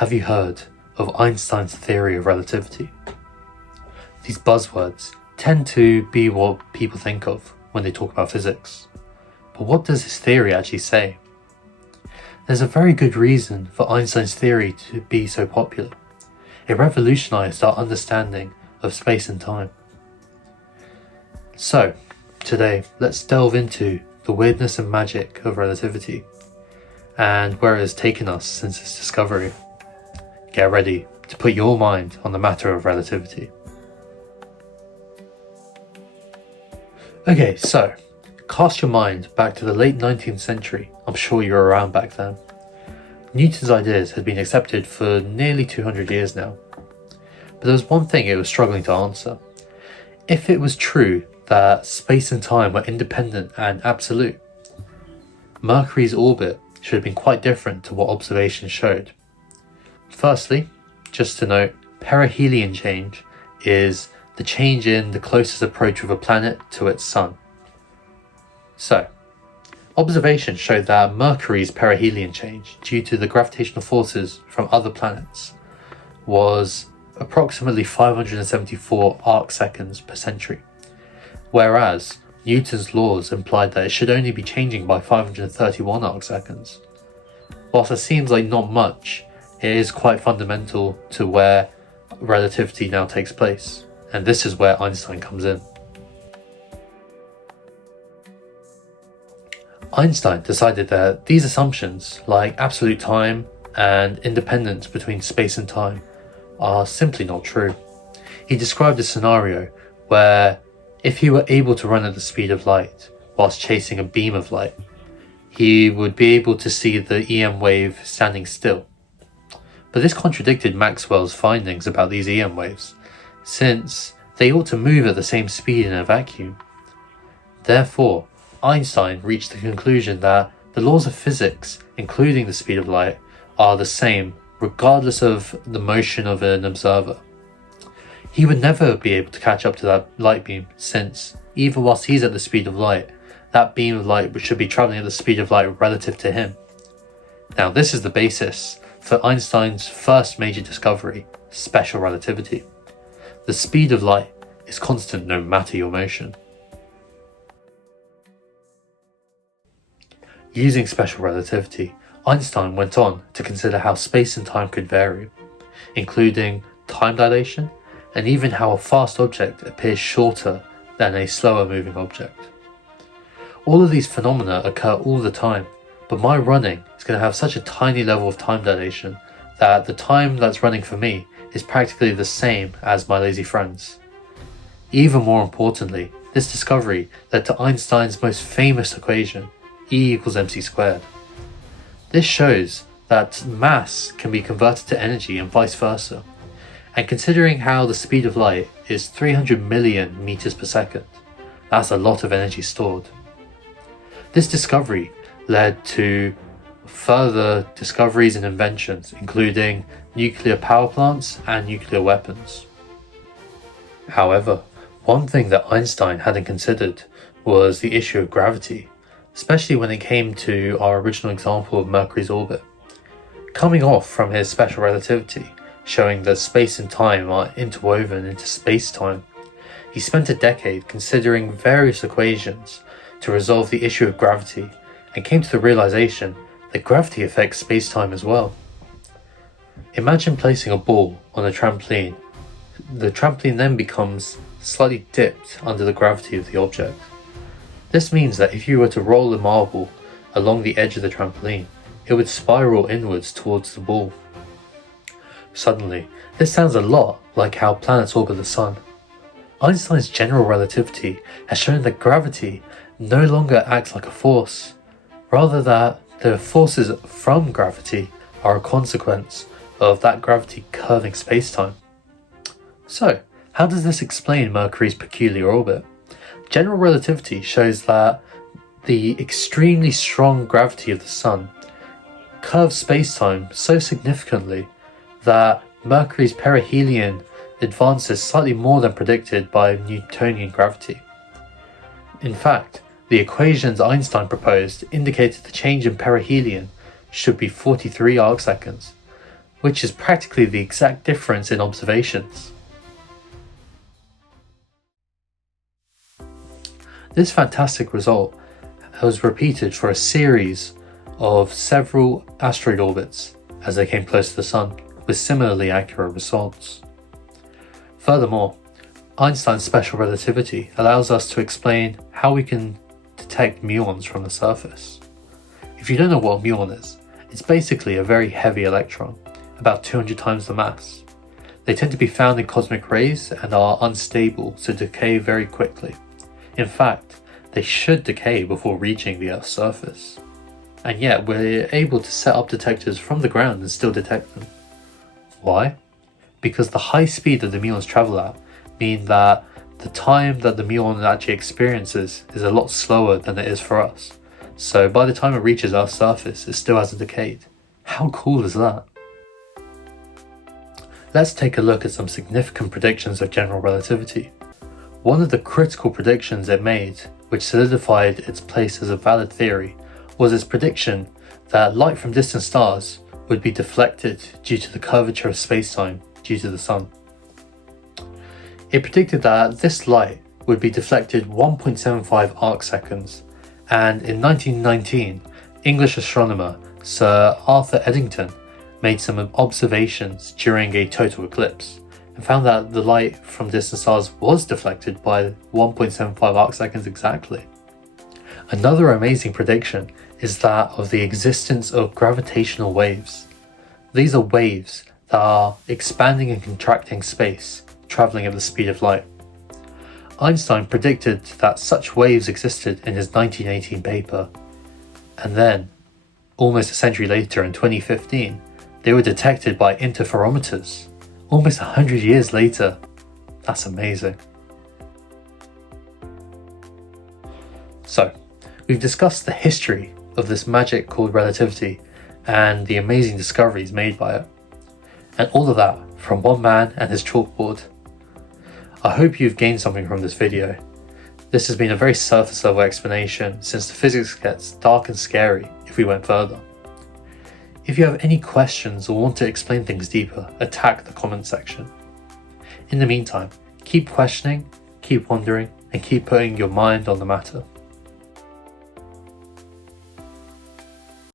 Have you heard of Einstein's theory of relativity? These buzzwords tend to be what people think of when they talk about physics. But what does this theory actually say? There's a very good reason for Einstein's theory to be so popular. It revolutionized our understanding of space and time. So, today, let's delve into the weirdness and magic of relativity and where it has taken us since its discovery. Get ready to put your mind on the matter of relativity. Okay, so cast your mind back to the late 19th century. I'm sure you were around back then. Newton's ideas had been accepted for nearly 200 years now. But there was one thing it was struggling to answer. If it was true that space and time were independent and absolute, Mercury's orbit should have been quite different to what observations showed. Firstly, just to note, perihelion change is the change in the closest approach of a planet to its sun. So, observations showed that Mercury's perihelion change, due to the gravitational forces from other planets, was approximately 574 arcseconds per century, whereas Newton's laws implied that it should only be changing by 531 arcseconds. Whilst it seems like not much, it is quite fundamental to where relativity now takes place, and this is where Einstein comes in. Einstein decided that these assumptions, like absolute time and independence between space and time, are simply not true. He described a scenario where if he were able to run at the speed of light whilst chasing a beam of light, he would be able to see the EM wave standing still. But this contradicted Maxwell's findings about these EM waves, since they ought to move at the same speed in a vacuum. Therefore, Einstein reached the conclusion that the laws of physics, including the speed of light, are the same regardless of the motion of an observer. He would never be able to catch up to that light beam, since even whilst he's at the speed of light, that beam of light should be travelling at the speed of light relative to him. Now, this is the basis for Einstein's first major discovery, special relativity. The speed of light is constant no matter your motion. Using special relativity, Einstein went on to consider how space and time could vary, including time dilation and even how a fast object appears shorter than a slower moving object. All of these phenomena occur all the time, but my running is going to have such a tiny level of time dilation that the time that's running for me is practically the same as my lazy friends. Even more importantly, this discovery led to Einstein's most famous equation, E equals mc squared. This shows that mass can be converted to energy and vice versa, and considering how the speed of light is 300 million meters per second, that's a lot of energy stored. This discovery led to further discoveries and inventions, including nuclear power plants and nuclear weapons. However, one thing that Einstein hadn't considered was the issue of gravity, especially when it came to our original example of Mercury's orbit. Coming off from his special relativity, showing that space and time are interwoven into space-time, he spent a decade considering various equations to resolve the issue of gravity, and came to the realization that gravity affects space-time as well. Imagine placing a ball on a trampoline. The trampoline then becomes slightly dipped under the gravity of the object. This means that if you were to roll a marble along the edge of the trampoline, it would spiral inwards towards the ball. Suddenly, this sounds a lot like how planets orbit the sun. Einstein's general relativity has shown that gravity no longer acts like a force, rather that the forces from gravity are a consequence of that gravity curving space-time. So, how does this explain Mercury's peculiar orbit? General relativity shows that the extremely strong gravity of the Sun curves space-time so significantly that Mercury's perihelion advances slightly more than predicted by Newtonian gravity. In fact, the equations Einstein proposed indicated the change in perihelion should be 43 arcseconds, which is practically the exact difference in observations. This fantastic result was repeated for a series of several asteroid orbits as they came close to the Sun, with similarly accurate results. Furthermore, Einstein's special relativity allows us to explain how we can detect muons from the surface. If you don't know what a muon is, it's basically a very heavy electron, about 200 times the mass. They tend to be found in cosmic rays and are unstable, so decay very quickly. In fact, they should decay before reaching the Earth's surface. And yet we're able to set up detectors from the ground and still detect them. Why? Because the high speed that the muons travel at mean that the time that the muon actually experiences is a lot slower than it is for us. So by the time it reaches Earth's surface, it still hasn't decayed. How cool is that? Let's take a look at some significant predictions of general relativity. One of the critical predictions it made, which solidified its place as a valid theory, was its prediction that light from distant stars would be deflected due to the curvature of spacetime due to the Sun. It predicted that this light would be deflected 1.75 arcseconds, and in 1919, English astronomer Sir Arthur Eddington made some observations during a total eclipse and found that the light from distant stars was deflected by 1.75 arcseconds exactly. Another amazing prediction is that of the existence of gravitational waves. These are waves that are expanding and contracting space, traveling at the speed of light. Einstein predicted that such waves existed in his 1918 paper, and then, almost a century later in 2015, they were detected by interferometers. Almost 100 years later. That's amazing. So, we've discussed the history of this magic called relativity and the amazing discoveries made by it. And all of that from one man and his chalkboard. I hope you've gained something from this video. This has been a very surface level explanation since the physics gets dark and scary if we went further. If you have any questions or want to explain things deeper, attack the comment section. In the meantime, keep questioning, keep wondering, and keep putting your mind on the matter.